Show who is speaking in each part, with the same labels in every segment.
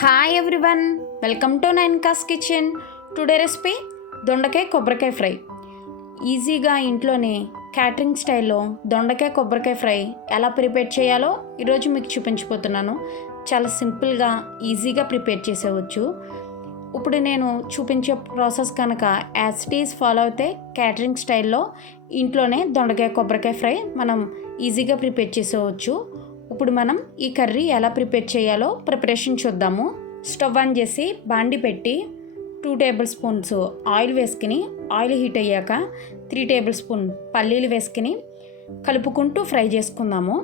Speaker 1: Hi everyone welcome to nine cause kitchen today recipe దొండకాయ కొబ్బరికాయ fry. ఈజీగా ఇంట్లోనే క్యాటరింగ్ స్టైల్లో దొండకాయ కొబ్బరికాయ ఫ్రై ఎలా ప్రిపేర్ చేయాలో ఈరోజు మీకు చూపించబోతున్నాను. చాలా సింపుల్గా ఈజీగా ప్రిపేర్ చేసేవచ్చు. ఇప్పుడు నేను చూపించే ప్రాసెస్ కనుక యాజ్ టీస్ ఫాలో అయితే క్యాటరింగ్ స్టైల్లో ఇంట్లోనే దొండకాయ కొబ్బరికాయ ఫ్రై మనం ఈజీగా ప్రిపేర్ చేసేవచ్చు. ఇప్పుడు మనం ఈ కర్రీ ఎలా ప్రిపేర్ చేయాలో ప్రిపరేషన్ చూద్దాము. స్టవ్ ఆన్ చేసి బాండి పెట్టి టూ టేబుల్ స్పూన్స్ ఆయిల్ వేసుకుని ఆయిల్ హీట్ అయ్యాక త్రీ టేబుల్ స్పూన్ పల్లీలు వేసుకుని కలుపుకుంటూ ఫ్రై చేసుకుందాము.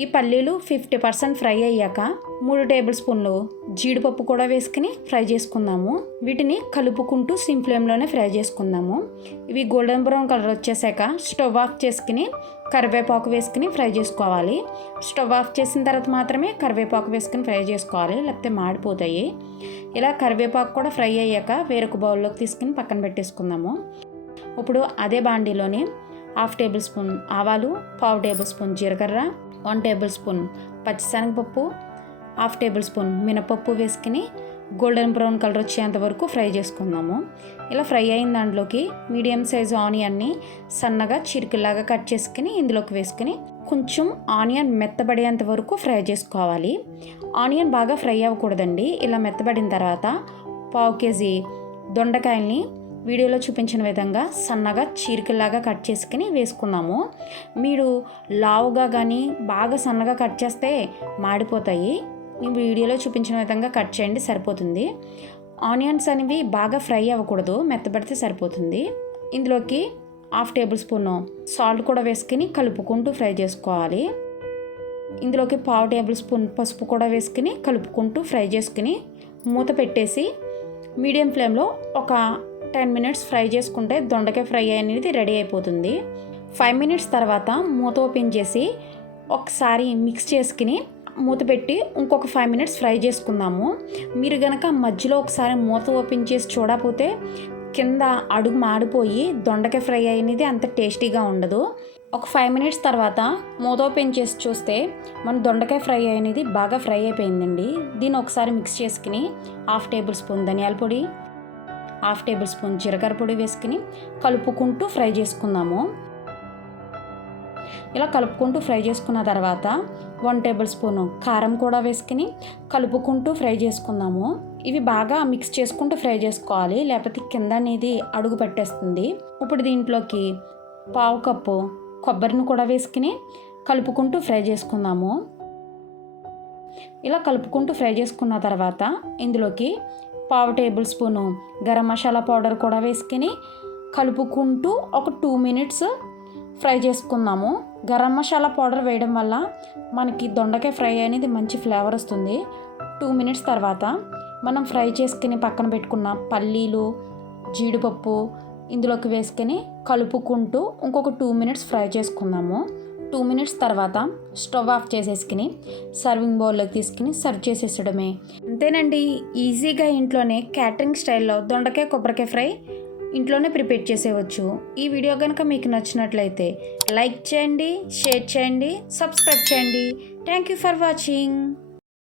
Speaker 1: ఈ పల్లీలు ఫిఫ్టీ పర్సెంట్ ఫ్రై అయ్యాక మూడు టేబుల్ స్పూన్లు జీడిపప్పు కూడా వేసుకుని ఫ్రై చేసుకుందాము. వీటిని కలుపుకుంటూ సిమ్ ఫ్లేమ్లోనే ఫ్రై చేసుకుందాము. ఇవి గోల్డెన్ బ్రౌన్ కలర్ వచ్చేసాక స్టవ్ ఆఫ్ చేసుకుని కరివేపాకు వేసుకుని ఫ్రై చేసుకోవాలి. స్టవ్ ఆఫ్ చేసిన తర్వాత మాత్రమే కరివేపాకు వేసుకుని ఫ్రై చేసుకోవాలి లేకపోతే మాడిపోతాయి. ఇలా కరివేపాకు కూడా ఫ్రై అయ్యాక వేరొక బౌల్లోకి తీసుకుని పక్కన పెట్టేసుకుందాము. ఇప్పుడు అదే బాండీలోని హాఫ్ టేబుల్ స్పూన్ ఆవాలు పావు టేబుల్ స్పూన్ జీలకర్ర వన్ టేబుల్ స్పూన్ పచ్చిశనగపప్పు హాఫ్ టేబుల్ స్పూన్ మినపప్పు వేసుకుని గోల్డెన్ బ్రౌన్ కలర్ వచ్చేంత వరకు ఫ్రై చేసుకుందాము. ఇలా ఫ్రై అయిన దాంట్లోకి మీడియం సైజు ఆనియన్ని సన్నగా చిరుకులాగా కట్ చేసుకుని ఇందులోకి వేసుకుని కొంచెం ఆనియన్ మెత్తబడేంత వరకు ఫ్రై చేసుకోవాలి. ఆనియన్ బాగా ఫ్రై అవ్వకూడదండి. ఇలా మెత్తబడిన తర్వాత పావు కేజీ దొండకాయల్ని వీడియోలో చూపించిన విధంగా సన్నగా చీరికలాగా కట్ చేసుకుని వేసుకుందాము. మీరు లావుగా కానీ బాగా సన్నగా కట్ చేస్తే మాడిపోతాయి. నేను వీడియోలో చూపించిన విధంగా కట్ చేయండి సరిపోతుంది. ఆనియన్స్ అనేవి బాగా ఫ్రై అవ్వకూడదు మెత్తబడితే సరిపోతుంది. ఇందులోకి హాఫ్ టేబుల్ స్పూన్ సాల్ట్ కూడా వేసుకుని కలుపుకుంటూ ఫ్రై చేసుకోవాలి. ఇందులోకి పావు టేబుల్ స్పూన్ పసుపు కూడా వేసుకుని కలుపుకుంటూ ఫ్రై చేసుకుని మూత పెట్టేసి మీడియం ఫ్లేమ్లో ఒక టెన్ మినిట్స్ ఫ్రై చేసుకుంటే దొండకాయ ఫ్రై అనేది రెడీ అయిపోతుంది. ఫైవ్ మినిట్స్ తర్వాత మూత ఓపెన్ చేసి ఒకసారి మిక్స్ చేసుకుని మూత పెట్టి ఇంకొక ఫైవ్ మినిట్స్ ఫ్రై చేసుకుందాము. మీరు గనక మధ్యలో ఒకసారి మూత ఓపెన్ చేసి చూడకపోతే కింద అడుగు మాడిపోయి దొండకాయ ఫ్రై అనేది అంత టేస్టీగా ఉండదు. ఒక ఫైవ్ మినిట్స్ తర్వాత మూత ఓపెన్ చేసి చూస్తే మన దొండకాయ ఫ్రై అనేది బాగా ఫ్రై అయిపోయిందండి. దీన్ని ఒకసారి మిక్స్ చేసుకుని హాఫ్ టేబుల్ స్పూన్ ధనియాల పొడి హాఫ్ టేబుల్ స్పూన్ జీలకర్ర పొడి వేసుకుని కలుపుకుంటూ ఫ్రై చేసుకుందాము. ఇలా కలుపుకుంటూ ఫ్రై చేసుకున్న తర్వాత వన్ టేబుల్ స్పూన్ కారం కూడా వేసుకుని కలుపుకుంటూ ఫ్రై చేసుకుందాము. ఇవి బాగా మిక్స్ చేసుకుంటూ ఫ్రై చేసుకోవాలి లేకపోతే కింద అనేది అడుగు పెట్టేస్తుంది. ఇప్పుడు దీంట్లోకి పావు కప్పు కొబ్బరిని కూడా వేసుకుని కలుపుకుంటూ ఫ్రై చేసుకుందాము. ఇలా కలుపుకుంటూ ఫ్రై చేసుకున్న తర్వాత ఇందులోకి పావు tablespoon garam masala powder కూడా వేసుకుని కలుపుకుంటూ ఒక టూ మినిట్స్ ఫ్రై చేసుకుందాము. గరం మసాలా పౌడర్ వేయడం వల్ల మనకి దొండకాయ ఫ్రై అనేది మంచి ఫ్లేవర్ వస్తుంది. టూ మినిట్స్ తర్వాత మనం ఫ్రై చేసుకుని పక్కన పెట్టుకున్న పల్లీలు జీడిపప్పు ఇందులోకి వేసుకొని కలుపుకుంటూ ఇంకొక టూ మినిట్స్ ఫ్రై చేసుకుందాము. టూ మినిట్స్ తర్వాత స్టవ్ ఆఫ్ చేసేసుకుని సర్వింగ్ బౌల్లోకి తీసుకుని సర్వ్ చేసేసడమే అంతేనండి ఈజీగా ఇంట్లోనే క్యాటరింగ్ స్టైల్లో దొండకాయ కొబ్బరికాయ ఫ్రై ఇంట్లోనే ప్రిపేర్ చేసేవచ్చు ఈ వీడియో కనుక మీకు నచ్చినట్లయితే లైక్ చేయండి షేర్ చేయండి సబ్స్క్రైబ్ చేయండి. Thank you for watching.